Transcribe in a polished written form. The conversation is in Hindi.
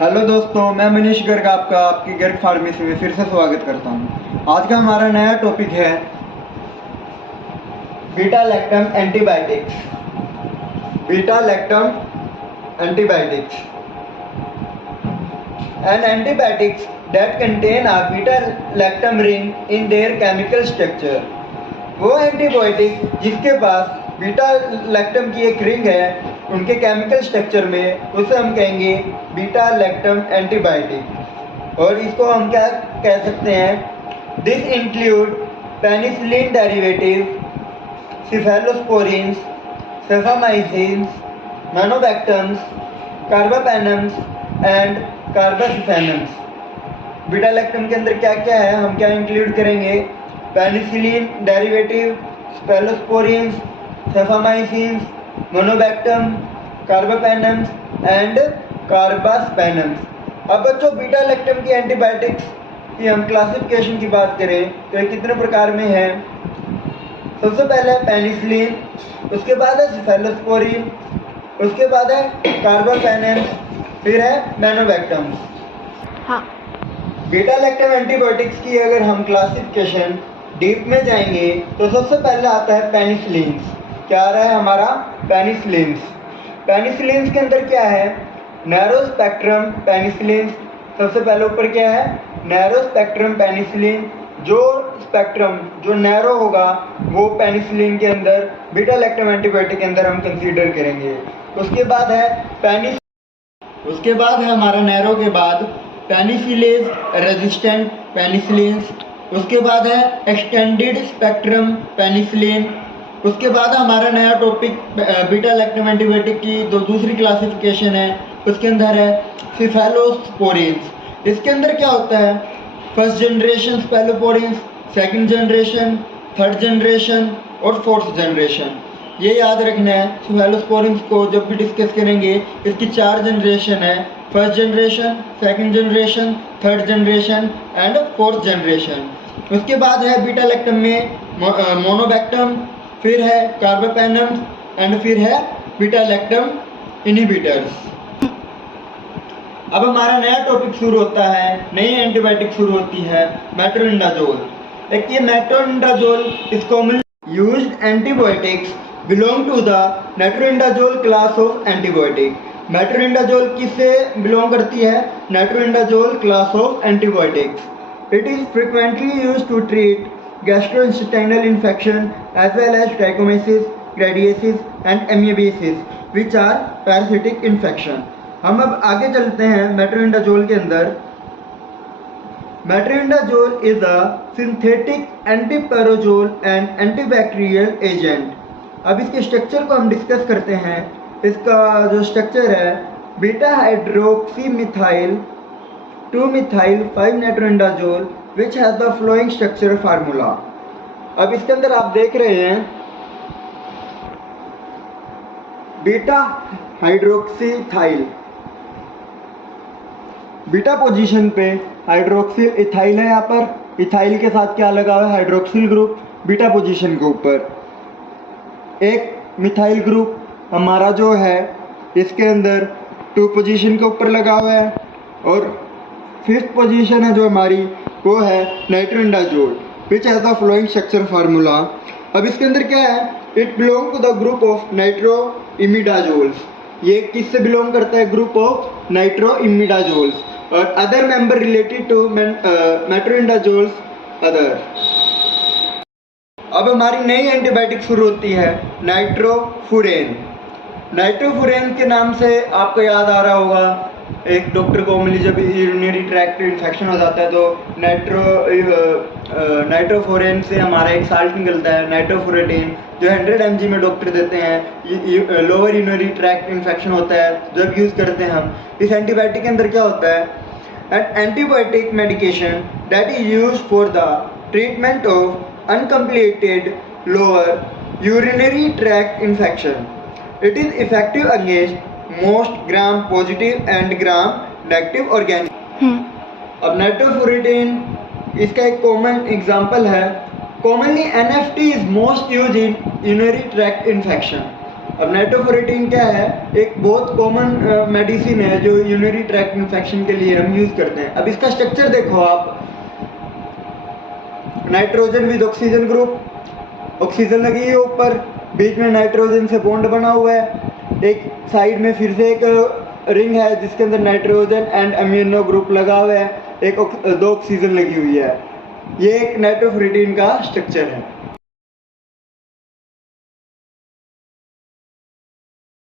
हेलो दोस्तों, मैं मनीष गर्ग आपका आपकी गर्ग फार्मेसी में फिर से स्वागत करता हूं। आज का हमारा नया टॉपिक है beta lactam antibiotics. Beta lactam antibiotics and antibiotics that contain a beta lactam ring in their chemical structure. वो एंटीबायोटिक जिसके पास बीटा लैक्टम की एक रिंग है उनके केमिकल स्ट्रक्चर में, उसे हम कहेंगे बीटा लैक्टम एंटीबायोटिक। और इसको हम क्या कह सकते हैं? This include penicillin derivative, cephalosporins, cephamycins, monobactams, carbapenems and carbacephems. Beta lactam के अंदर क्या क्या है, हम क्या इंक्लूड करेंगे? Penicillin derivative, cephalosporins, cephamycins, monobactam, carbapenems and carbacephems. अब बच्चों, बीटा लैक्टम की एंटीबायोटिक्स की हम क्लासिफिकेशन की बात करें तो ये कितने प्रकार में है? सबसे पहले है पेनिसिलिन, उसके बाद है सिफेलोस्पोरिन, उसके बाद है कार्बापेनम्स, फिर है मैनोबैक्टम। हाँ। बीटा लैक्टम एंटीबायोटिक्स की अगर हम क्लासिफिकेशन डीप में जाएंगे तो सबसे पहले आता है पेनिसिलिन। क्या आ रहा है हमारा? पेनिसिलिन। पेनिसिलिन के अंदर क्या है? Narrow spectrum penicillin. सबसे पहले ऊपर क्या है? Narrow spectrum penicillin. जो स्पेक्ट्रम जो नैरो होगा वो पेनिसिलिन के अंदर बीटा लैक्टम एंटीबायोटिक के अंदर हम कंसीडर करेंगे। उसके बाद है उसके बाद है हमारा नैरो के बाद पेनिसिलेज रेजिस्टेंट पेनिसिलिन। उसके बाद है एक्सटेंडेड स्पेक्ट्रम पेनिसिलिन। उसके बाद हमारा नया टॉपिक बीटा लैक्टम एंटीबायोटिक की दूसरी क्लासिफिकेशन है, उसके अंदर है सिफेलोस्पोरिन्स। इसके अंदर क्या होता है? First generation cephalosporins, second generation, third generation और फोर्थ जनरेशन। ये याद रखना है। सिफेलोस्पोरिन्स को जब भी डिस्कस करेंगे इसकी 4 जनरेशन है, first generation, second generation, third generation and fourth generation. उसके बाद है बीटा लैक्टम में मोनोबैक्टम, फिर है कार्बापेनम एंड फिर है बीटा लैक्टम इनहिबिटर्स। अब हमारा नया टॉपिक शुरू होता है, नई एंटीबायोटिक शुरू होती है, मेट्रोनिडाजोल। देखिए, metronidazole is commonly used antibiotics belong to the nitroimidazole class of antibiotic. Metronidazole किससे बिलोंग करती है? Nitroimidazole class of antibiotics. It is frequently used to treat gastrointestinal infection as well as trichomoniasis, gradiasis and amoebiasis which are parasitic infection। हम अब आगे चलते हैं मेट्रोनिडाजोल के अंदर। Metronidazole is a synthetic antiprotozoal and antibacterial agent. अब इसके स्ट्रक्चर को हम डिस्कस करते हैं। इसका जो स्ट्रक्चर है, beta hydroxy methyl 2-methyl 5-nitroindazole which has the following structure formula। अब इसके अंदर आप देख रहे हैं बीटा हाइड्रोक्सीथाइल, बीटा पोजीशन पे हाइड्रोक्सिल इथाइल है। यहाँ पर इथाइल के साथ क्या लगा हुआ है? Hydroxyl group. बीटा पोजीशन के ऊपर एक मिथाइल ग्रुप हमारा जो है इसके अंदर 2 पोजीशन के ऊपर लगा हुआ है, और 5th पोजीशन है जो हमारी वो है nitroimidazole which has the following structure formula. अब इसके अंदर क्या है? It belong to the group of nitroimidazoles. ये किससे बिलोंग करता है? Group of nitroimidazoles. और other member related to metronidazoles other. अब हमारी नई एंटीबायोटिक शुरू होती है, नाइट्रोफुरेन। नाइट्रोफुरेन के नाम से आपको याद आ रहा होगा, एक डॉक्टर को मिली जब यूरिनरी ट्रैक्ट इन्फेक्शन हो जाता है तो नाइट्रोफोरेन से हमारा एक साल्ट निकलता है नाइट्रोफुरेटिन, जो 100 mg में डॉक्टर देते हैं। लोअर यूरिनरी ट्रैक्ट इन्फेक्शन होता है जब यूज़ करते हैं हम। इस एंटीबायोटिक के अंदर क्या होता है? An antibiotic medication that is use for the treatment of uncompleted lower urinary tract infection. It is effective against most gram positive and gram negative organism. अब नाइट्रोफुरेटिन इसका एक कॉमन एग्जांपल है। Commonly NFT is most used in urinary tract infection. अब नाइट्रोफोरेटिन क्या है, एक बहुत कॉमन मेडिसिन है जो यूरिनरी ट्रैक्ट इन्फेक्शन के लिए हम यूज करते हैं। अब इसका स्ट्रक्चर देखो आप, nitrogen with oxygen group, oxygen लगी है ऊपर, बीच में नाइट्रोजन से बॉन्ड बना हुआ है, एक साइड में फिर से एक रिंग है जिसके अंदर नाइट्रोजन एंड अमीनो ग्रुप लगा हुआ है, एक 2 ऑक्सीजन लगी हुई है। ये एक नाइट्रोफोरेटिन का स्ट्रक्चर है।